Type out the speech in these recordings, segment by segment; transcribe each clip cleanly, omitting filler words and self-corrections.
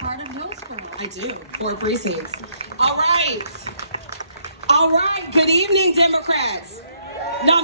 part of Hillsborough. I do. 4 precincts. All right. All right. Good evening, Democrats. No.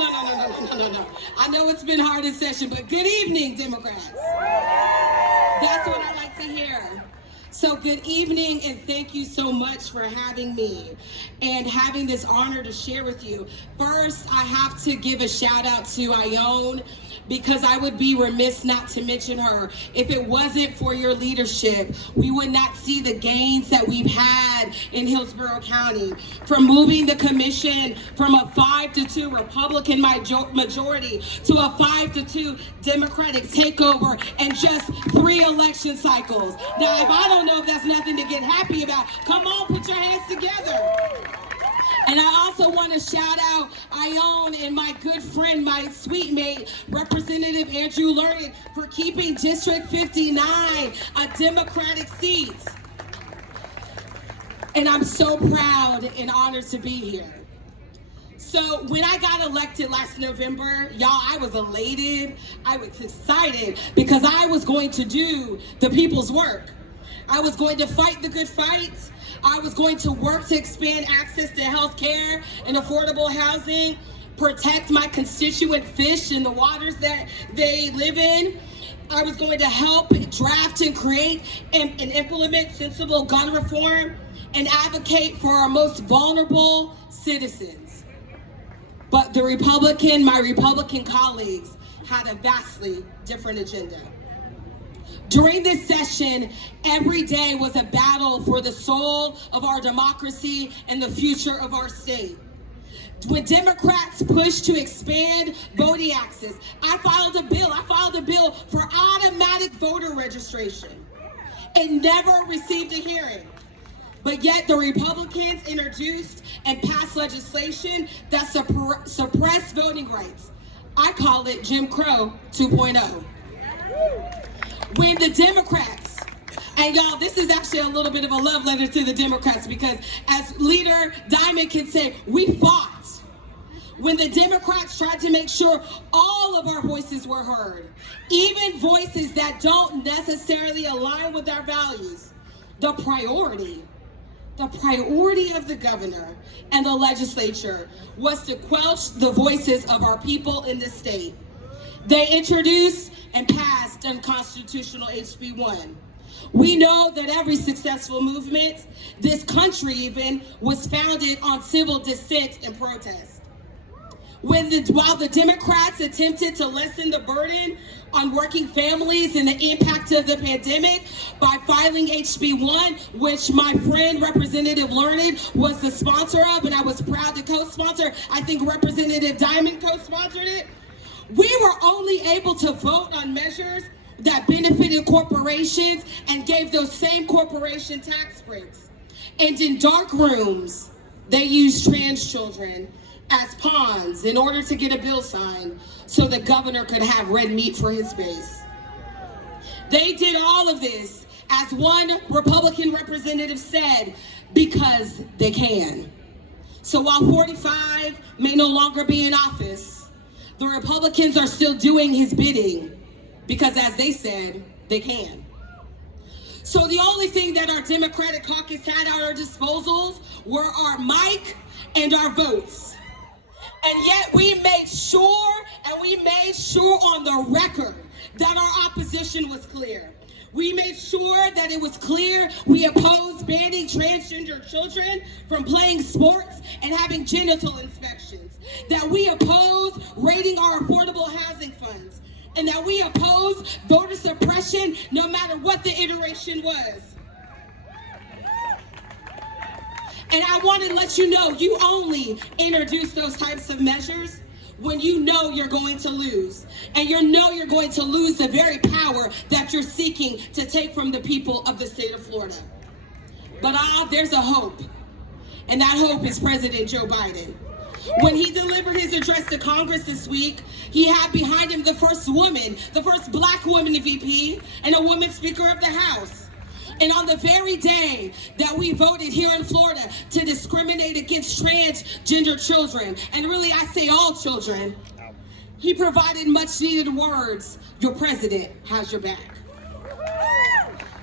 I know it's been hard in session, but good evening, Democrats. That's what I like to hear. So good evening, and thank you so much for having me and having this honor to share with you. First, I have to give a shout out to Ione, because I would be remiss not to mention her. If it wasn't for your leadership, we would not see the gains that we've had in Hillsborough County. From moving the commission from a 5-2 Republican majority to a 5-2 Democratic takeover in just 3 election cycles. Now, if I don't know if that's nothing to get happy about, come on, put your hands together. And I also want to shout out Ione and my good friend, my sweet mate, Representative Andrew Learning, for keeping District 59 a Democratic seat. And I'm so proud and honored to be here. So when I got elected last November, y'all, I was elated, I was excited, because I was going to do the people's work. I was going to fight the good fight. I was going to work to expand access to health care and affordable housing, protect my constituent fish in the waters that they live in. I was going to help draft and create and implement sensible gun reform and advocate for our most vulnerable citizens. But my Republican colleagues had a vastly different agenda. During this session, every day was a battle for the soul of our democracy and the future of our state. When Democrats pushed to expand voting access, I filed a bill for automatic voter registration. It never received a hearing. But yet the Republicans introduced and passed legislation that suppressed voting rights. I call it Jim Crow 2.0. When the Democrats, and y'all, this is actually a little bit of a love letter to the Democrats, because as Leader Diamond can say, we fought. When the Democrats tried to make sure all of our voices were heard, even voices that don't necessarily align with our values, the priority of the governor and the legislature was to quench the voices of our people in the state. They introduced and passed unconstitutional HB 1. We know that every successful movement, this country even, was founded on civil dissent and protest. While the Democrats attempted to lessen the burden on working families and the impact of the pandemic by filing HB 1, which my friend Representative Learned was the sponsor of, and I was proud to co-sponsor. I think Representative Diamond co-sponsored it. We were only able to vote on measures that benefited corporations and gave those same corporation tax breaks. And in dark rooms, they used trans children as pawns in order to get a bill signed so the governor could have red meat for his base. They did all of this, as one Republican representative said, because they can. So while 45 may no longer be in office, the Republicans are still doing his bidding because, as they said, they can. So the only thing that our Democratic caucus had at our disposals were our mic and our votes. And yet we made sure on the record that our opposition was clear. We made sure that it was clear we opposed banning transgender children from playing sports and having genital inspections, that we opposed raiding our affordable housing funds, and that we opposed voter suppression no matter what the iteration was. And I want to let you know, you only introduce those types of measures when you know you're going to lose. And you know you're going to lose the very power that you're seeking to take from the people of the state of Florida. But there's a hope. And that hope is President Joe Biden. When he delivered his address to Congress this week, he had behind him the first woman, the first black woman VP, and a woman Speaker of the House. And on the very day that we voted here in Florida to discriminate against transgender children, and really I say all children, he provided much needed words, your president has your back.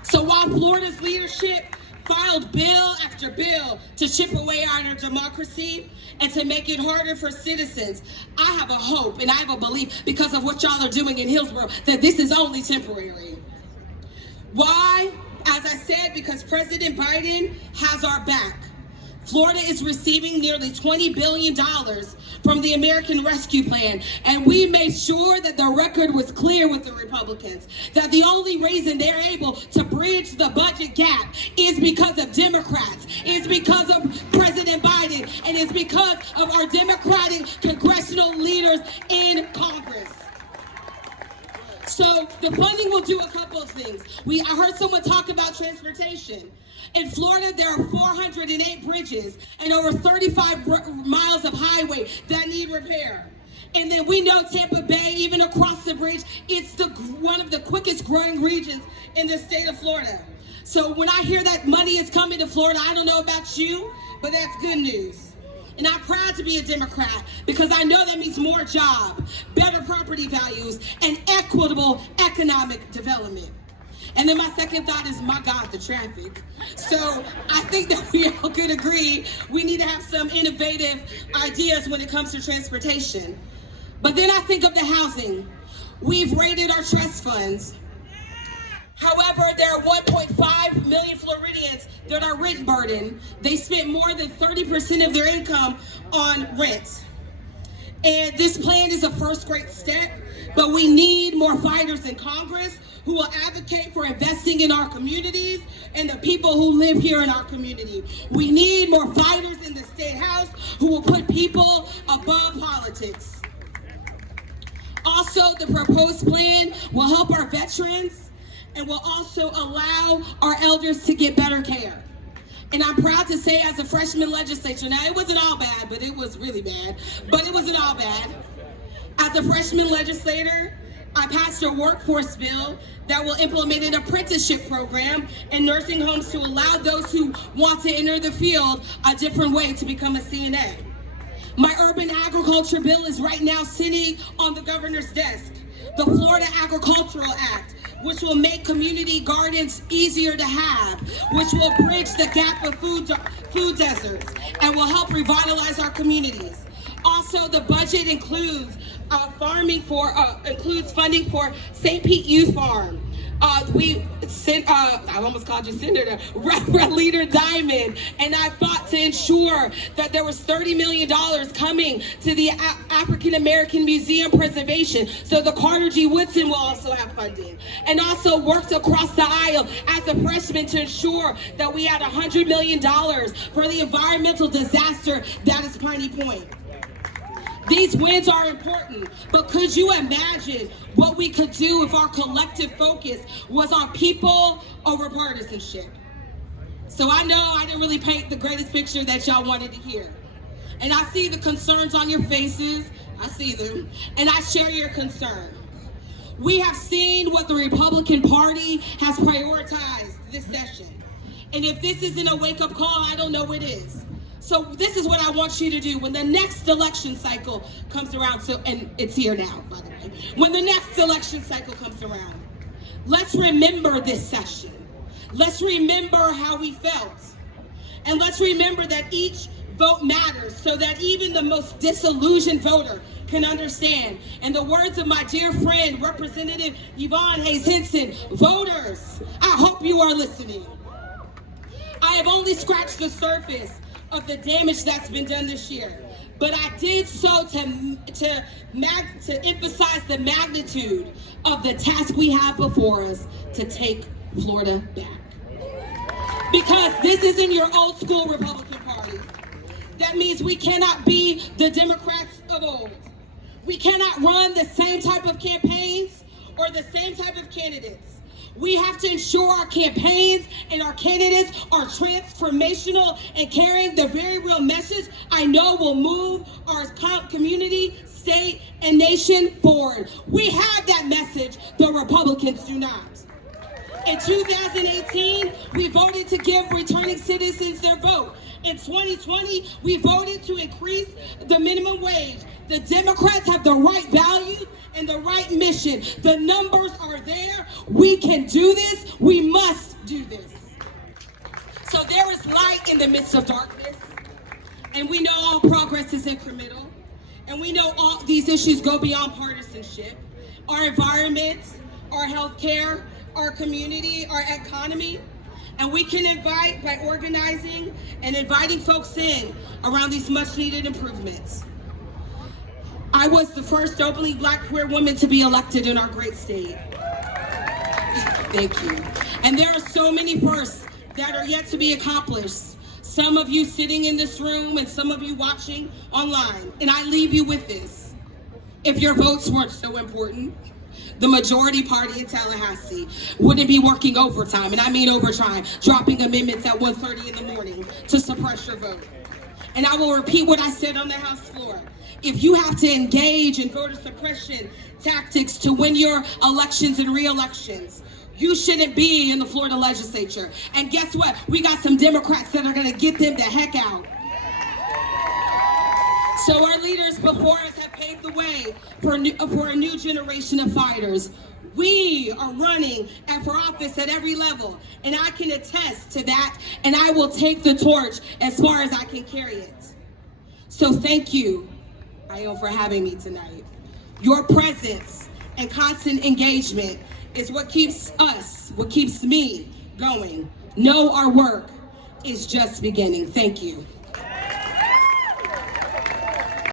So while While Florida's leadership filed bill after bill to chip away at our democracy and to make it harder for citizens, I have a hope and I have a belief, because of what y'all are doing in Hillsborough, that this is only temporary. Why? As I said, because President Biden has our back. Florida is receiving nearly $20 billion from the American Rescue Plan, and we made sure that the record was clear with the Republicans, that the only reason they're able to bridge the budget gap is because of Democrats, is because of President Biden, and it's because of our Democratic congressional leaders in Congress. So the funding will do a couple of things. I heard someone talk about transportation. In Florida, there are 408 bridges and over 35 miles of highway that need repair. And then we know Tampa Bay, even across the bridge, it's one of the quickest growing regions in the state of Florida. So when I hear that money is coming to Florida, I don't know about you, but that's good news. And I'm proud to be a Democrat, because I know that means more jobs, better property values, and equitable economic development. And then my second thought is, my God, the traffic. So I think that we all could agree we need to have some innovative ideas when it comes to transportation. But then I think of the housing. We've raided our trust funds. However, there are 1.5 million Floridians that are rent burdened. They spend more than 30% of their income on rent. And this plan is a first great step, but we need more fighters in Congress who will advocate for investing in our communities and the people who live here in our community. We need more fighters in the State House who will put people above politics. Also, the proposed plan will help our veterans and will also allow our elders to get better care. And I'm proud to say, as a freshman legislator, now it wasn't all bad, but it was really bad, but it wasn't all bad. As a freshman legislator, I passed a workforce bill that will implement an apprenticeship program in nursing homes to allow those who want to enter the field a different way to become a CNA. My urban agriculture bill is right now sitting on the governor's desk, the Florida Agricultural Act, which will make community gardens easier to have, which will bridge the gap of food deserts, and will help revitalize our communities. Also, the budget includes includes funding for St. Pete Youth Farm. I almost called you Senator, Leader Diamond, and I fought to ensure that there was $30 million coming to the African American Museum Preservation, so the Carter G. Woodson will also have funding, and also worked across the aisle as a freshman to ensure that we had $100 million for the environmental disaster that is Piney Point. These wins are important, but could you imagine what we could do if our collective focus was on people over partisanship? So I know I didn't really paint the greatest picture that y'all wanted to hear. And I see the concerns on your faces, I see them, and I share your concern. We have seen what the Republican Party has prioritized this session. And if this isn't a wake-up call, I don't know what is. So this is what I want you to do when the next election cycle comes around. And it's here now, by the way. When the next election cycle comes around, let's remember this session. Let's remember how we felt. And let's remember that each vote matters, so that even the most disillusioned voter can understand. In the words of my dear friend, Representative Yvonne Hayes Henson, voters, I hope you are listening. I have only scratched the surface of the damage that's been done this year, but I did so to emphasize the magnitude of the task we have before us to take Florida back. Because this isn't your old school Republican Party. That means we cannot be the Democrats of old. We cannot run the same type of campaigns or the same type of candidates. We have to ensure our campaigns and our candidates are transformational and carrying the very real message I know will move our community, state, and nation forward. We have that message, the Republicans do not. In 2018, we voted to give returning citizens their vote. In 2020, we voted to increase the minimum wage. The Democrats have the right values and the right mission. The numbers are there. We can do this. We must do this. in the midst of darkness. And we know all progress is incremental. And we know all these issues go beyond partisanship. Our environment, our healthcare, our community, our economy. And we can invite by organizing and inviting folks in around these much needed improvements. I was the first openly Black queer woman to be elected in our great state. Thank you. And there are so many firsts that are yet to be accomplished. Some of you sitting in this room and some of you watching online. And I leave you with this. If your votes weren't so important, the majority party in Tallahassee wouldn't be working overtime, and I mean overtime, dropping amendments at 1:30 in the morning to suppress your vote. And I will repeat what I said on the House floor. If you have to engage in voter suppression tactics to win your elections and re-elections, you shouldn't be in the Florida legislature. And guess what? We got some Democrats that are gonna get them the heck out. So our leaders before us have paved the way for a new generation of fighters. We are running for office at every level, and I can attest to that, and I will take the torch as far as I can carry it. So thank you, Ayo, for having me tonight. Your presence and constant engagement is what keeps me going. Know our work is just beginning. Thank you.